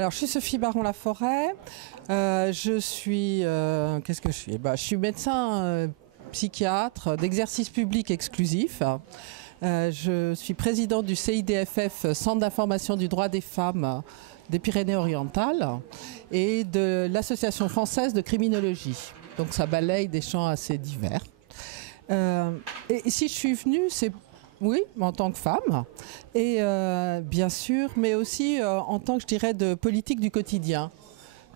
Alors, je suis Sophie Baron-Laforêt. Je suis... qu'est-ce que je suis? Je suis médecin psychiatre d'exercice public exclusif. Je suis présidente du CIDFF, Centre d'information du droit des femmes des Pyrénées-Orientales, et de l'Association française de criminologie. Donc ça balaye des champs assez divers. Et si je suis venue, c'est oui, en tant que femme, et bien sûr, mais aussi en tant que, je dirais, de politique du quotidien.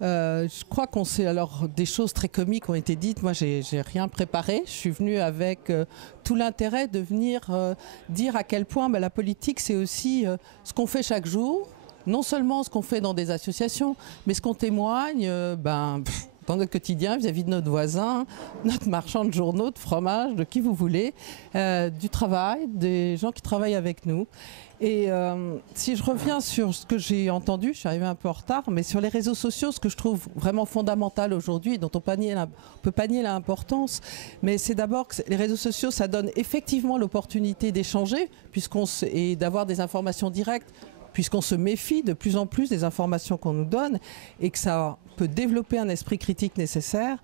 Je crois qu'on sait, alors des choses très comiques ont été dites. Moi, j'ai rien préparé. Je suis venue avec tout l'intérêt de venir dire à quel point la politique, c'est aussi ce qu'on fait chaque jour. Non seulement ce qu'on fait dans des associations, mais ce qu'on témoigne dans notre quotidien vis-à-vis de notre voisin, notre marchand de journaux, de fromage, de qui vous voulez, du travail, des gens qui travaillent avec nous. Et si je reviens sur ce que j'ai entendu, je suis arrivée un peu en retard, mais sur les réseaux sociaux, ce que je trouve vraiment fondamental aujourd'hui, dont on peut pas nier l'importance, mais c'est d'abord que les réseaux sociaux, ça donne effectivement l'opportunité d'échanger et d'avoir des informations directes, puisqu'on se méfie de plus en plus des informations qu'on nous donne et que ça peut développer un esprit critique nécessaire.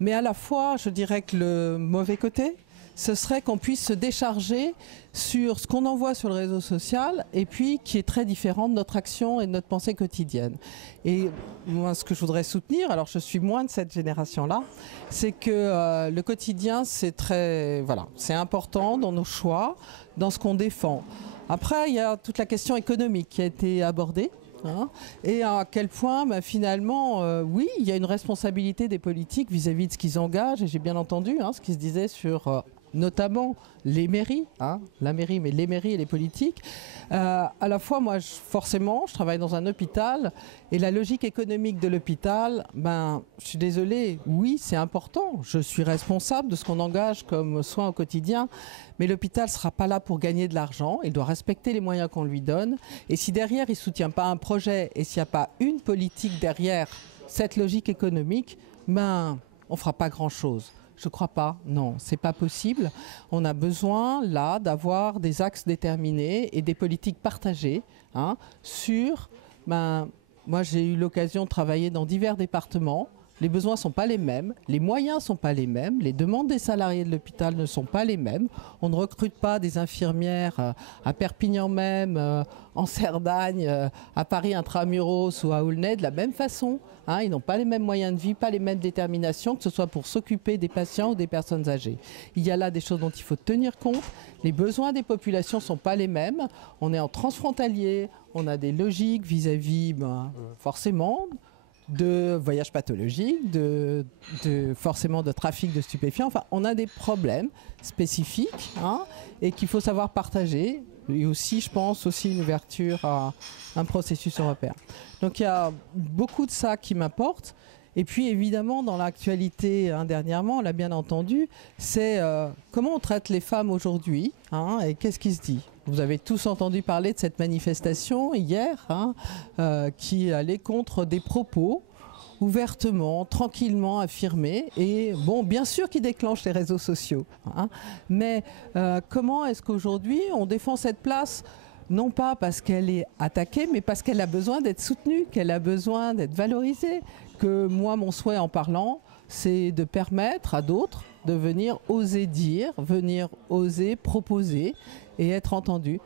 Mais à la fois, je dirais que le mauvais côté, ce serait qu'on puisse se décharger sur ce qu'on envoie sur le réseau social et puis qui est très différent de notre action et de notre pensée quotidienne. Et moi, ce que je voudrais soutenir, alors je suis moins de cette génération-là, c'est que le quotidien, c'est important dans nos choix, dans ce qu'on défend. Après, il y a toute la question économique qui a été abordée. Et à quel point finalement, oui, il y a une responsabilité des politiques vis-à-vis de ce qu'ils engagent. Et j'ai bien entendu ce qui se disait sur notamment les mairies, la mairie, mais les mairies et les politiques. À la fois, moi, forcément, je travaille dans un hôpital et la logique économique de l'hôpital, je suis désolée, oui, c'est important. Je suis responsable de ce qu'on engage comme soins au quotidien, mais l'hôpital ne sera pas là pour gagner de l'argent. Il doit respecter les moyens qu'on lui donne. Et si derrière, il ne soutient pas un projet et s'il n'y a pas une politique derrière cette logique économique, on ne fera pas grand-chose. Je crois pas, non, c'est pas possible. On a besoin là d'avoir des axes déterminés et des politiques partagées sur. Moi, j'ai eu l'occasion de travailler dans divers départements. Les besoins ne sont pas les mêmes, les moyens ne sont pas les mêmes, les demandes des salariés de l'hôpital ne sont pas les mêmes. On ne recrute pas des infirmières à Perpignan même, en Cerdagne, à Paris intramuros ou à Aulnay de la même façon. Ils n'ont pas les mêmes moyens de vie, pas les mêmes déterminations, que ce soit pour s'occuper des patients ou des personnes âgées. Il y a là des choses dont il faut tenir compte. Les besoins des populations ne sont pas les mêmes. On est en transfrontalier, on a des logiques vis-à-vis, forcément, de voyages pathologiques, forcément de trafic de stupéfiants. Enfin, on a des problèmes spécifiques et qu'il faut savoir partager. Et aussi, je pense, une ouverture à un processus européen. Donc, il y a beaucoup de ça qui m'apporte. Et puis, évidemment, dans l'actualité, dernièrement, on l'a bien entendu, c'est comment on traite les femmes aujourd'hui et qu'est-ce qui se dit. Vous avez tous entendu parler de cette manifestation hier qui allait contre des propos ouvertement, tranquillement affirmés et bien sûr qui déclenche les réseaux sociaux. Mais comment est-ce qu'aujourd'hui on défend cette place, non pas parce qu'elle est attaquée, mais parce qu'elle a besoin d'être soutenue, qu'elle a besoin d'être valorisée. Que moi, mon souhait en parlant, c'est de permettre à d'autres de venir oser dire, venir oser proposer et être entendus.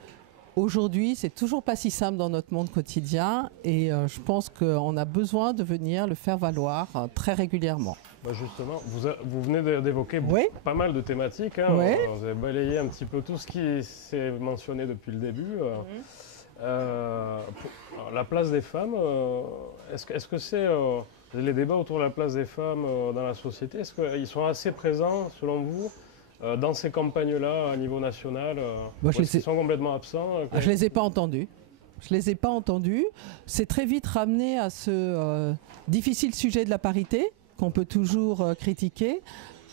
Aujourd'hui, c'est toujours pas si simple dans notre monde quotidien et je pense qu'on a besoin de venir le faire valoir très régulièrement. Justement, vous venez d'évoquer pas mal de thématiques. Oui. Vous avez balayé un petit peu tout ce qui s'est mentionné depuis le début. La place des femmes, est-ce que c'est les débats autour de la place des femmes dans la société, est-ce qu'ils sont assez présents selon vous dans ces campagnes-là à niveau national, ils sont complètement absents? Je ne les ai pas entendus. Je les ai pas entendus. C'est très vite ramené à ce difficile sujet de la parité qu'on peut toujours critiquer.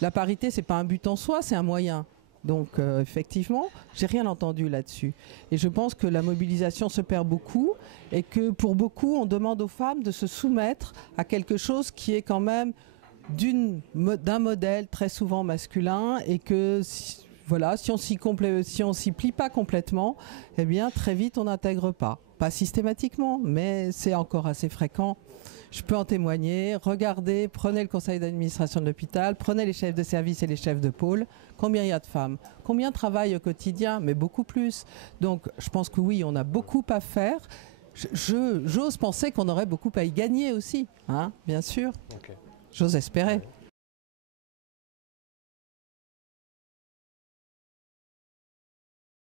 La parité, c'est pas un but en soi, c'est un moyen. Donc effectivement, j'ai rien entendu là-dessus. Et je pense que la mobilisation se perd beaucoup et que pour beaucoup, on demande aux femmes de se soumettre à quelque chose qui est quand même d'un modèle très souvent masculin et que si on s'y plie pas complètement, eh bien très vite on n'intègre pas. pas systématiquement, mais c'est encore assez fréquent. Je peux en témoigner. Regardez, prenez le conseil d'administration de l'hôpital, prenez les chefs de service et les chefs de pôle. Combien il y a de femmes? Combien travaillent au quotidien? Mais beaucoup plus. Donc je pense que oui, on a beaucoup à faire. J'ose penser qu'on aurait beaucoup à y gagner aussi, hein, bien sûr. Okay. J'ose espérer.